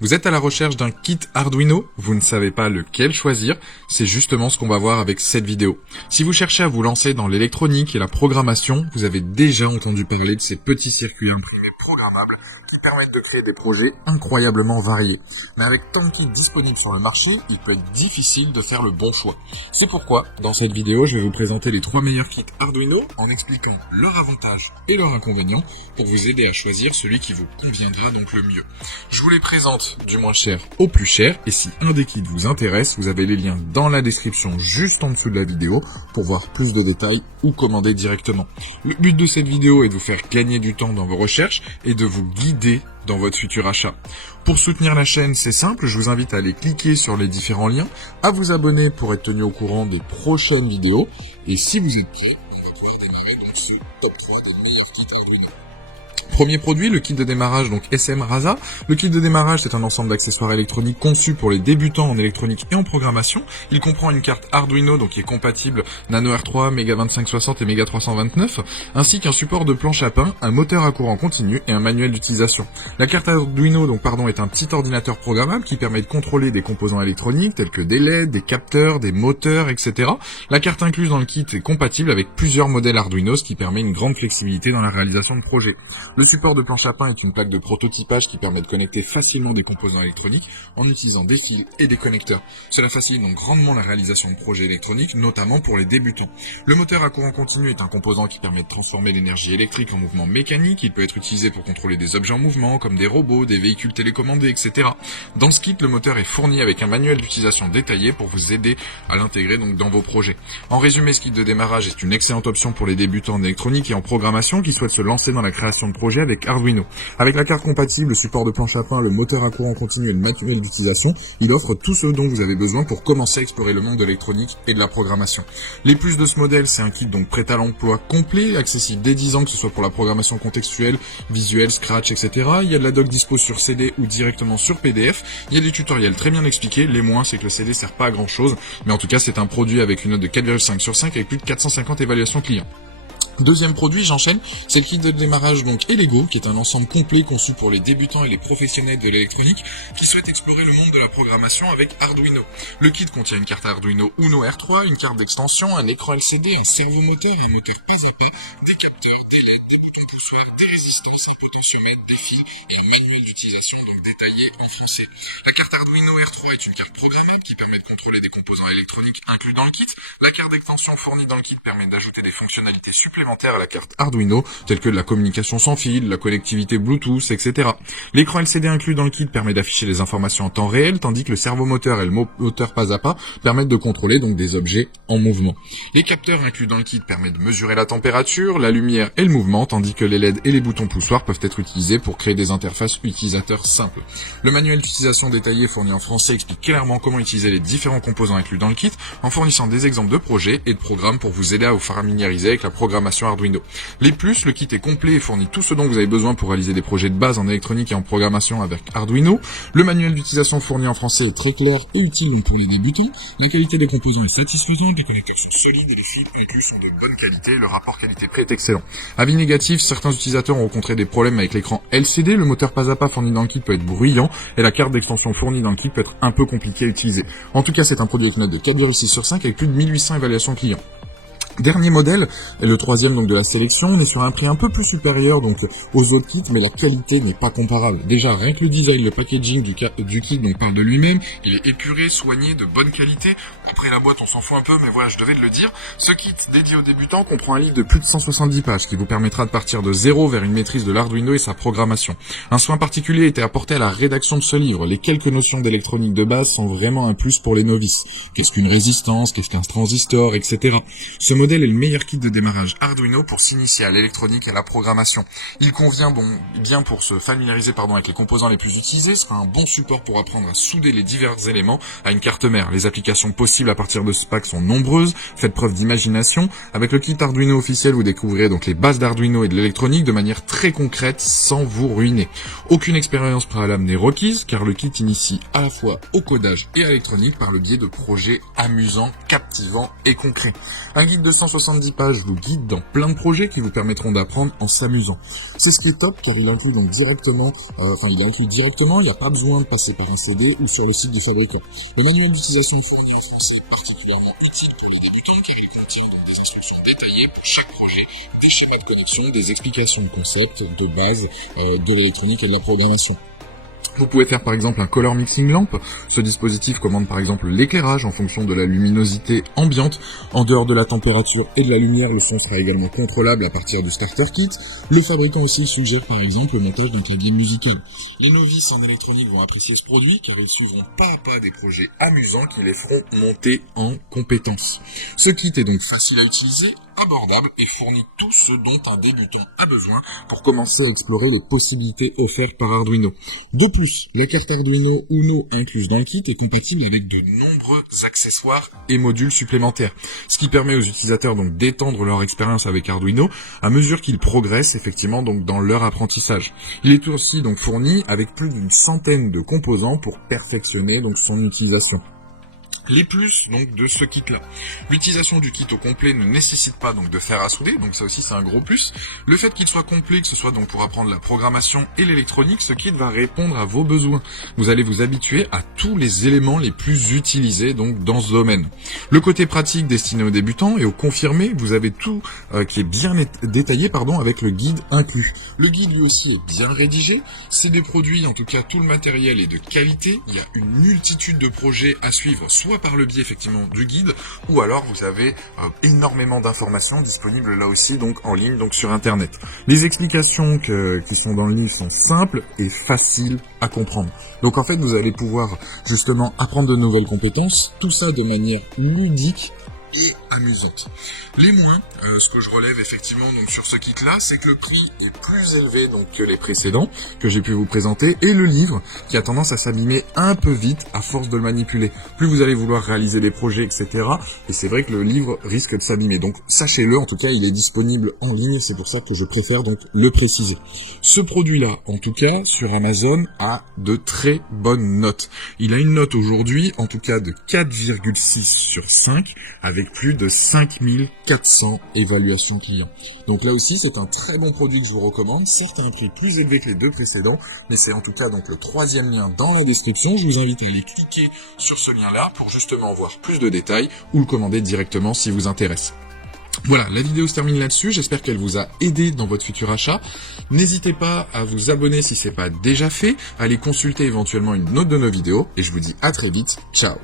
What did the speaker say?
Vous êtes à la recherche d'un kit Arduino, vous ne savez pas lequel choisir, c'est justement ce qu'on va voir avec cette vidéo. Si vous cherchez à vous lancer dans l'électronique et la programmation, vous avez déjà entendu parler de ces petits circuits imprimés programmables qui permettent de créer des projets incroyablement variés. Mais avec tant de kits disponibles sur le marché, il peut être difficile de faire le bon choix. C'est pourquoi, dans cette vidéo, je vais vous présenter les 3 meilleurs kits Arduino en expliquant leurs avantages et leurs inconvénients pour vous aider à choisir celui qui vous conviendra donc le mieux. Je vous les présente du moins cher au plus cher, et si un des kits vous intéresse, vous avez les liens dans la description juste en dessous de la vidéo pour voir plus de détails ou commander directement. Le but de cette vidéo est de vous faire gagner du temps dans vos recherches et de vous guider dans votre futur achat. Pour soutenir la chaîne, c'est simple, je vous invite à aller cliquer sur les différents liens, à vous abonner pour être tenu au courant des prochaines vidéos, et si vous êtes prêts, on va pouvoir démarrer donc ce top 3 des meilleurs kits Arduino. Premier produit, le kit de démarrage, donc SM Rasa. Le kit de démarrage, c'est un ensemble d'accessoires électroniques conçus pour les débutants en électronique et en programmation. Il comprend une carte Arduino, donc qui est compatible Nano R3, Mega 2560 et Mega 329, ainsi qu'un support de planche à pain, un moteur à courant continu et un manuel d'utilisation. La carte Arduino, est un petit ordinateur programmable qui permet de contrôler des composants électroniques tels que des LED, des capteurs, des moteurs, etc. La carte incluse dans le kit est compatible avec plusieurs modèles Arduino, ce qui permet une grande flexibilité dans la réalisation de projets. Le support de planche à pain est une plaque de prototypage qui permet de connecter facilement des composants électroniques en utilisant des fils et des connecteurs. Cela facilite donc grandement la réalisation de projets électroniques, notamment pour les débutants. Le moteur à courant continu est un composant qui permet de transformer l'énergie électrique en mouvement mécanique. Il peut être utilisé pour contrôler des objets en mouvement, comme des robots, des véhicules télécommandés, etc. Dans ce kit, le moteur est fourni avec un manuel d'utilisation détaillé pour vous aider à l'intégrer donc dans vos projets. En résumé, ce kit de démarrage est une excellente option pour les débutants en électronique et en programmation qui souhaitent se lancer dans la création de projets avec Arduino. Avec la carte compatible, le support de planche à pain, le moteur à courant continu et le manuel d'utilisation, il offre tout ce dont vous avez besoin pour commencer à explorer le monde de l'électronique et de la programmation. Les plus de ce modèle, c'est un kit donc prêt à l'emploi complet, accessible dès 10 ans, que ce soit pour la programmation contextuelle, visuelle, Scratch, etc. Il y a de la doc dispo sur CD ou directement sur PDF. Il y a des tutoriels très bien expliqués. Les moins, c'est que le CD sert pas à grand chose, mais en tout cas, c'est un produit avec une note de 4,5 sur 5 avec plus de 450 évaluations clients. Deuxième produit, j'enchaîne, c'est le kit de démarrage donc Elego, qui est un ensemble complet conçu pour les débutants et les professionnels de l'électronique qui souhaitent explorer le monde de la programmation avec Arduino. Le kit contient une carte Arduino Uno R3, une carte d'extension, un écran LCD, un servomoteur, un moteur pas à pas, des capteurs, des LED, des boutons poussoirs, des résistances, un potentiomètre, des fils et un manuel d'utilisation donc détaillé en français. La carte Arduino R3 est une carte programmable qui permet de contrôler des composants électroniques inclus dans le kit. La carte d'extension fournie dans le kit permet d'ajouter des fonctionnalités supplémentaires à la carte Arduino, telles que de la communication sans fil, la connectivité Bluetooth, etc. L'écran LCD inclus dans le kit permet d'afficher les informations en temps réel, tandis que le servomoteur et le moteur pas à pas permettent de contrôler donc des objets en mouvement. Les capteurs inclus dans le kit permettent de mesurer la température, la lumière et le mouvement, tandis que les LED et les boutons poussoirs peuvent être utilisés pour créer des interfaces utilisateurs simples. Le manuel d'utilisation détaillé fourni en français explique clairement comment utiliser les différents composants inclus dans le kit, en fournissant des exemples de projets et de programmes pour vous aider à vous familiariser avec la programmation Arduino. Les plus, le kit est complet et fournit tout ce dont vous avez besoin pour réaliser des projets de base en électronique et en programmation avec Arduino. Le manuel d'utilisation fourni en français est très clair et utile donc pour les débutants. La qualité des composants est satisfaisante, les connecteurs sont solides et les fils inclus sont de bonne qualité. Le rapport qualité-prix est excellent. Avis négatif, certains utilisateurs ont rencontré des problèmes avec l'écran LCD, le moteur pas à pas fourni dans le kit peut être bruyant et la carte d'extension fournie dans le kit peut être un peu compliquée à utiliser. En tout cas, c'est un produit avec une note de 4,6 sur 5 avec plus de 1800 évaluations clients. Dernier modèle, et le troisième donc de la sélection, on est sur un prix un peu plus supérieur donc aux autres kits, mais la qualité n'est pas comparable. Déjà, rien que le design, le packaging du kit donc parle de lui-même, il est épuré, soigné, de bonne qualité. Après la boîte, on s'en fout un peu, mais voilà, je devais le dire. Ce kit dédié aux débutants comprend un livre de plus de 170 pages qui vous permettra de partir de zéro vers une maîtrise de l'Arduino et sa programmation. Un soin particulier a été apporté à la rédaction de ce livre. Les quelques notions d'électronique de base sont vraiment un plus pour les novices. Qu'est-ce qu'une résistance, qu'est-ce qu'un transistor, etc. Ce modèle est le meilleur kit de démarrage Arduino pour s'initier à l'électronique et à la programmation. Il convient donc bien pour se familiariser avec les composants les plus utilisés, sera un bon support pour apprendre à souder les divers éléments à une carte mère. Les applications possibles à partir de ce pack sont nombreuses, faites preuve d'imagination. Avec le kit Arduino officiel, vous découvrirez donc les bases d'Arduino et de l'électronique de manière très concrète sans vous ruiner. Aucune expérience préalable n'est requise car le kit initie à la fois au codage et à l'électronique par le biais de projets amusants, captivants et concrets. Un guide de 170 pages vous guide dans plein de projets qui vous permettront d'apprendre en s'amusant. C'est ce qui est top car il inclut donc directement, il n'y a pas besoin de passer par un CD ou sur le site du fabricant. Le manuel d'utilisation fourni en français est particulièrement utile pour les débutants car il contient donc des instructions détaillées pour chaque projet, des schémas de connexion, des explications de concepts, de base, de l'électronique et de la programmation. Vous pouvez faire par exemple un color mixing lamp. Ce dispositif commande par exemple l'éclairage en fonction de la luminosité ambiante. En dehors de la température et de la lumière, le son sera également contrôlable à partir du starter kit. Le fabricant aussi suggère par exemple le montage d'un clavier musical. Les novices en électronique vont apprécier ce produit car ils suivront pas à pas des projets amusants qui les feront monter en compétences. Ce kit est donc facile à utiliser, abordable et fournit tout ce dont un débutant a besoin pour commencer à explorer les possibilités offertes par Arduino. De plus, la carte Arduino Uno incluse dans le kit est compatible avec de nombreux accessoires et modules supplémentaires, ce qui permet aux utilisateurs donc d'étendre leur expérience avec Arduino à mesure qu'ils progressent effectivement donc dans leur apprentissage. Il est aussi donc fourni avec plus d'une centaine de composants pour perfectionner donc son utilisation. Les plus donc de ce kit là. L'utilisation du kit au complet ne nécessite pas donc de fer à souder, donc ça aussi c'est un gros plus. Le fait qu'il soit complet, que ce soit donc pour apprendre la programmation et l'électronique, ce kit va répondre à vos besoins. Vous allez vous habituer à tous les éléments les plus utilisés donc dans ce domaine. Le côté pratique destiné aux débutants et aux confirmés, vous avez tout qui est bien détaillé avec le guide inclus. Le guide lui aussi est bien rédigé, c'est des produits, en tout cas tout le matériel est de qualité, il y a une multitude de projets à suivre, soit par le biais effectivement du guide, ou alors vous avez énormément d'informations disponibles là aussi donc en ligne, donc sur internet. Les explications qui sont dans le livre sont simples et faciles à comprendre. Donc en fait vous allez pouvoir justement apprendre de nouvelles compétences, tout ça de manière ludique et amusante. Les moins, ce que je relève effectivement donc sur ce kit là, c'est que le prix est plus élevé donc que les précédents que j'ai pu vous présenter, et le livre qui a tendance à s'abîmer un peu vite à force de le manipuler. Plus vous allez vouloir réaliser des projets, etc. Et c'est vrai que le livre risque de s'abîmer. Donc sachez-le, en tout cas il est disponible en ligne, c'est pour ça que je préfère donc le préciser. Ce produit là, en tout cas sur Amazon, a de très bonnes notes. Il a une note aujourd'hui, en tout cas de 4,6 sur 5, avec plus de 5400 évaluations clients. Donc là aussi, c'est un très bon produit que je vous recommande, certes à un prix plus élevé que les deux précédents, mais c'est en tout cas donc le troisième lien dans la description. Je vous invite à aller cliquer sur ce lien-là pour justement voir plus de détails ou le commander directement si vous intéresse. Voilà, la vidéo se termine là-dessus, j'espère qu'elle vous a aidé dans votre futur achat. N'hésitez pas à vous abonner si ce n'est pas déjà fait, à aller consulter éventuellement une autre de nos vidéos, et je vous dis à très vite, ciao.